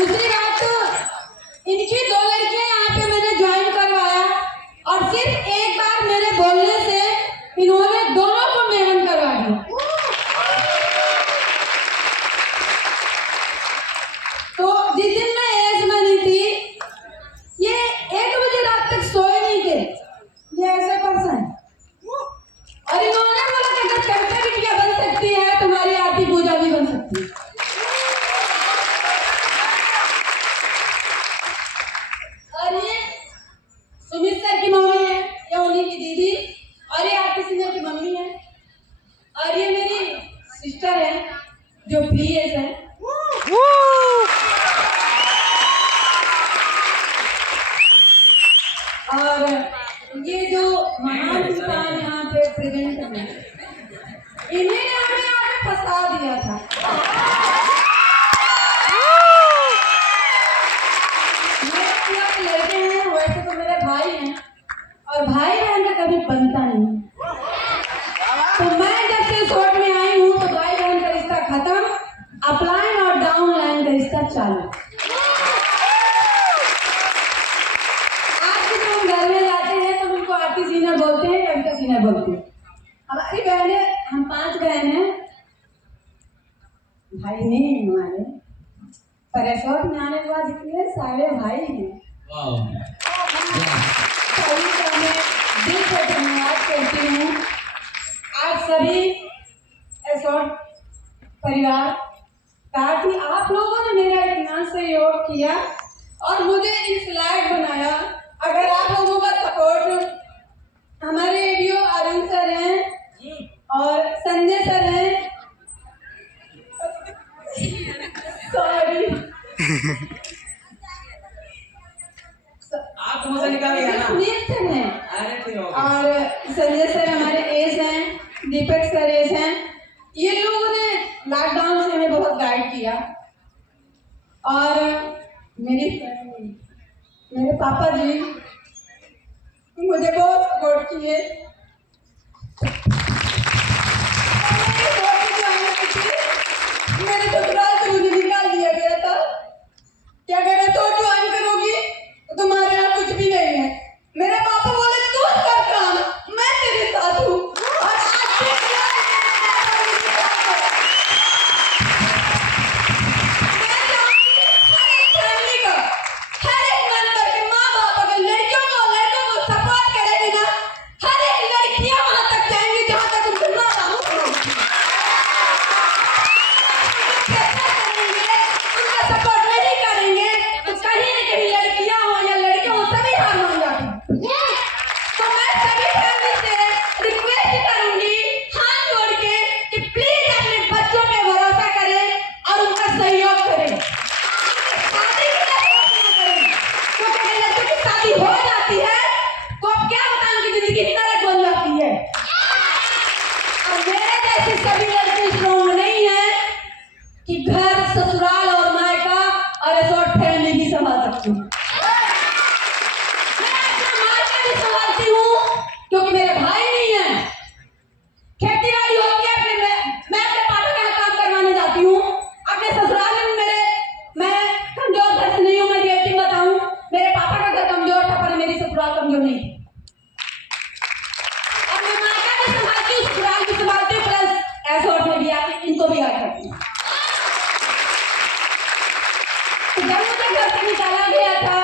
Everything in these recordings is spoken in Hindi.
दूसरी बात तो इनकी 2 लड़कियां यहाँ पे मैंने ज्वाइन करवाया और सिर्फ एक बार मेरे बोलने से इन्होंने दोनों को मेहमान करवा दिया। तो जिस दिन मैं एज बनी थी ये 1 बजे रात तक सोए नहीं थे, ये ऐसे पर्सन। और इन्होंने बोला कि अगर करके बिटिया बन सकती है तुम्हारी आरती पूजा भी बन सकती है। और ये सुमित सर की मम्मी है, ये उन्हीं की दीदी, और ये आरती सिंह की मम्मी है, और ये मेरी सिस्टर है जो प्लीज है। और ये जो महान इंसान यहाँ पे प्रेजेंट है, इन्हें हमें यहाँ पे फंसा दिया था। मेरे लड़के हैं, वैसे तो मेरे भाई हैं, और भाई बहन का कभी बनता नहीं। तो मैं जब से शॉर्ट में आई हूँ तो भाई बहन का रिश्ता खत्म, अपलाइन और डाउन लाइन का रिश्ता चालू। सीनियर बोलते हैं, कविता सीनियर बोलते हैं। हमारी बहनें, हम 5 बहन हैं, भाई नहीं हमारे, पर रिसोर्ट में आने के बाद जितने सारे भाई हैं, सभी को मैं दिल से धन्यवाद करती हूँ। आज सभी रिसोर्ट परिवार का कि आप लोगों ने मेरा इतना सहयोग किया और मुझे इस लायक बनाया। अगर आप लोगों का सपोर्ट, हमारे एडीओ आनंद सर हैं और संजय सर हैं, सॉरी आप मुझे निकालिए ना, सुनील सर हैं और संजय सर हमारे एस हैं, दीपक सर एस हैं। ये लोगों ने लॉकडाउन से हमें बहुत गाइड किया। और मेरे पापा जी मुझे बहुत सपोर्ट किए। मेरे ससुराल से मुझे निकाल दिया गया था कि अगर तो ज्वाइन करोगी तो तुम्हारे यहाँ कुछ भी नहीं है। मेरे पापा बोले तू कर काम, मैं तेरे साथ हूँ। और सभी लड़के स्ट्रॉन्ग नहीं है कि घर, ससुराल और मायका और रिसोर्ट फैमिली भी संभाल सकती हूँ। मैं अपना मायका भी संभालती हूँ क्योंकि मेरे भाई नहीं है। खेती बाड़ी होती है, फिर मैं अपने पापा का काम करवाने जाती हूँ। अपने ससुराल में मैं कमजोर घर से नहीं हूँ, मैं रियलिटी बताऊँ, मेरे पापा का घर कमजोर था पर मेरी ससुराल कमजोर नहीं थी। और मैं मायका भी संभालती हूँ, ससुराल भी संभालती हूँ, प्लस रिसोर्ट में भी आके इनको भी याद करती हूँ। तो जब मुझे घर से निकाला गया था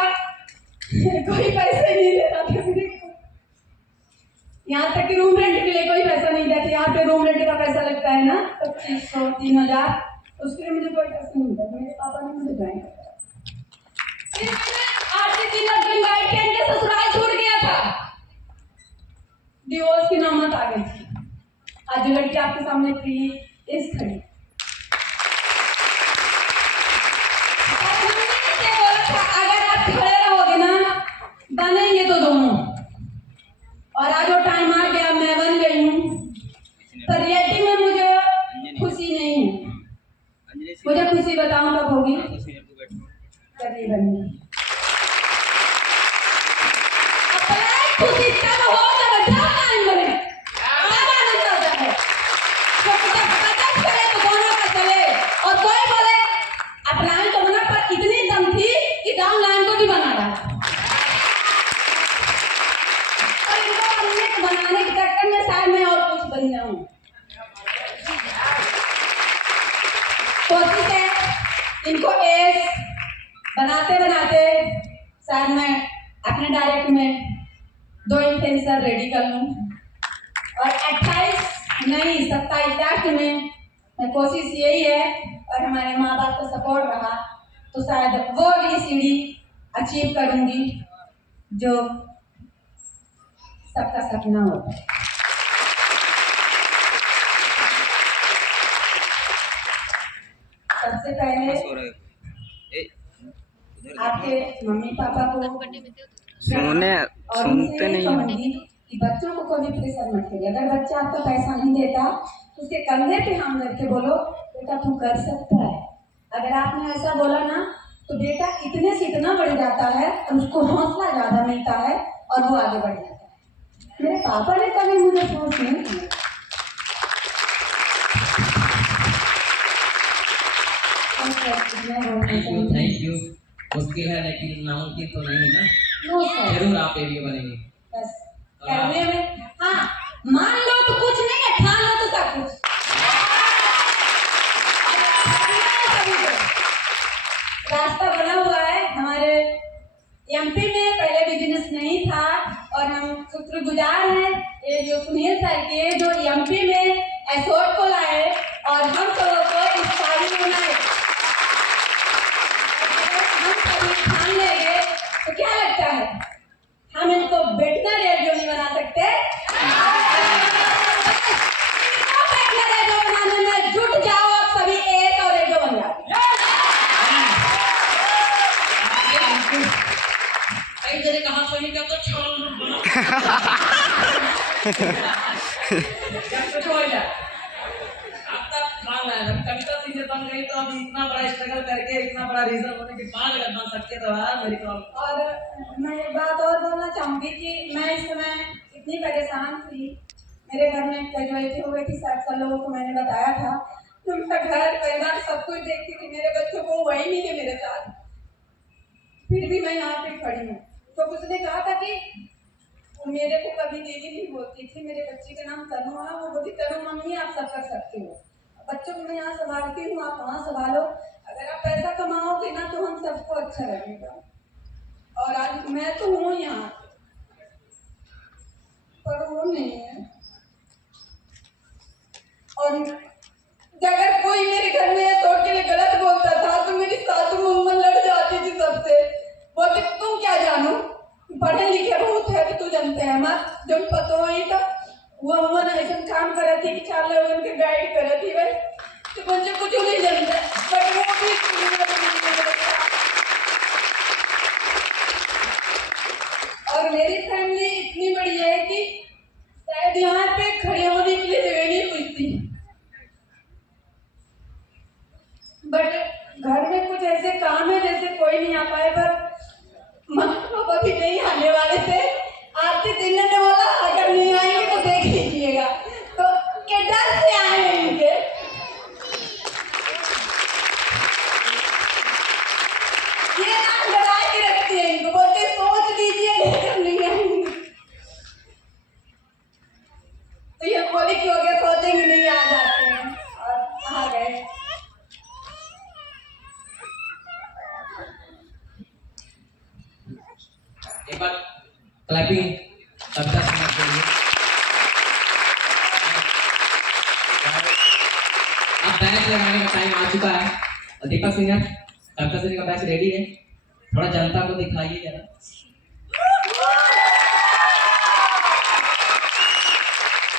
कोई पैसे नहीं देता था मेरे को, यहाँ तक कि रूम रेंट के लिए कोई पैसा नहीं देता। यहाँ पे रूम रेंट का पैसा लगता है ना 2500 3000, उसके लिए मुझे कोई पैसा नहीं देता। मेरे पापा ने मुझे ज्वाइन कराया। फिर मैंने आरती सिंह गाइड के इनके ससुराल छूट गया था, डिवोर्स की नौबत आ गई थी। आज जो लड़की आपके सामने खड़ी इस खड़ी, अगर आप खड़े रहोगे ना बनेंगे तो दोनों। और आज वो टाइम आ गया, मैं बन गई हूँ, पर रियलिटी में मुझे खुशी नहीं है। मुझे खुशी बताऊं कब होगी, कभी बनी खुशी तब हो जब टाइम बने, तब आनंद आता है। तो जब चले तो दोनों का चले। और कोई बोले अपना तो होना, पर इतनी कोशिश है इनको एस बनाते बनाते शायद मैं अपने डायरेक्ट में 2 इन्फ्लुएंसर रेडी कर लूँ और 28 नहीं 27 लास्ट में मैं कोशिश यही है और हमारे माँ बाप का सपोर्ट रहा तो शायद वो भी सीढ़ी अचीव करूँगी जो सबका सपना होता है। सबसे पहले आपके मम्मी पापा को सुनते नहीं कहूँगी कि बच्चों को कभी प्रेशर मत करिए। अगर बच्चा आपका पैसा नहीं देता तो उसके कंधे पे हाथ रख के बोलो बेटा तू कर सकता है। अगर आपने ऐसा बोला ना तो बेटा इतने से इतना बढ़ जाता है और उसको हौसला ज्यादा मिलता है और वो आगे बढ़ जाता है। मेरे पापा ने कभी मुझे फोर्स नहीं किया। Thank you. मुश्किल है लेकिन नामुमकिन तो नहीं है ना। जरूर आप एरिया बनेंगे बस करने में। हाँ मान लो तो कुछ नहीं है, ठान लो तो सब कुछ। रास्ता बना हुआ है हमारे एमपी में। पहले बिजनेस नहीं था और हम शुक्रगुजार हैं ये जो सुनील सर के जो एमपी में एसोट को लाए और हम सबों को इस सारी में लाए। ठान लेंगे तो क्या लगता है हम इनको बेटनर रेडियो नहीं बना सकते। बेटनर रेडियो बनाने में जुट जाओ आप सभी एक और रेडियो बन जाओ। कई जगह कहा सही क्या तो छोड़ जा। कविता सिंह बन गई तो अभी इतना बड़ा स्ट्रगल करके इतना बड़ा रीजन होने के बाद अगर बन सकते तो मेरी कॉल। और मैं एक बात और बोलना चाहूंगी कि मैं इस समय इतनी परेशान थी। मेरे घर में कैजुअलिटी हो गई थी। 60 लोगों को मैंने बताया था तो मेरा घर परिवार सब कुछ देखती थी। मेरे बच्चों को वही नहीं है मेरे साथ, फिर भी मैं यहाँ पे खड़ी हूँ। तो उसने कहा था कि मेरे को कभी दीदी नहीं बोलती थी। मेरे बच्चे का नाम तनु है, वो बोलती तनु मम्मी आप सब कर सकते हो। बच्चों को मैं यहाँ संभालती हूँ, आप वहाँ संभालो। अगर आप पैसा कमाओगे ना तो हम सबको अच्छा लगेगा। और आज मैं तो हूँ यहाँ पर वो नहीं है। और अगर कोई मेरे घर में तोड़ के लिए गलत बोलता था तो मेरी सासू मम्मा लड़ जाती थी सबसे। बोलते तुम क्या जानो, पढ़े लिखे बहुत है तो तू जानते हैं मत जो पता ही था। वो अमन ऐसा काम कर रही थी कि 4 लोग उनके गाइड कर रही थी भाई तो मुझे कुछ नहीं जानता। बट वो भी और मेरी फैमिली इतनी बड़ी है कि शायद यहाँ पे खड़े होने के लिए जगह नहीं पूछती। बट घर में कुछ ऐसे काम है जैसे कोई नहीं आ पाए। पर मम्मी पापा भी नहीं आने वाले थे। आरती दिन ने बोला अगर नहीं आएंगे तो देख लीजिएगा, तो के डर से आए हैं इनके। ये नाम डरा के रखती है इनको, बोलते सोच लीजिए लेकिन नहीं आएंगे। तो ये बोली कि हो गया सोचेंगे नहीं आ जाते हैं और आ गए। एक बार क्लैपिंग कविता सिंह के लिए। अब बैच लगाने का टाइम आ चुका है। दीपक सिंह कविता सिंह का बैच रेडी है। थोड़ा जनता को दिखाइए जरा।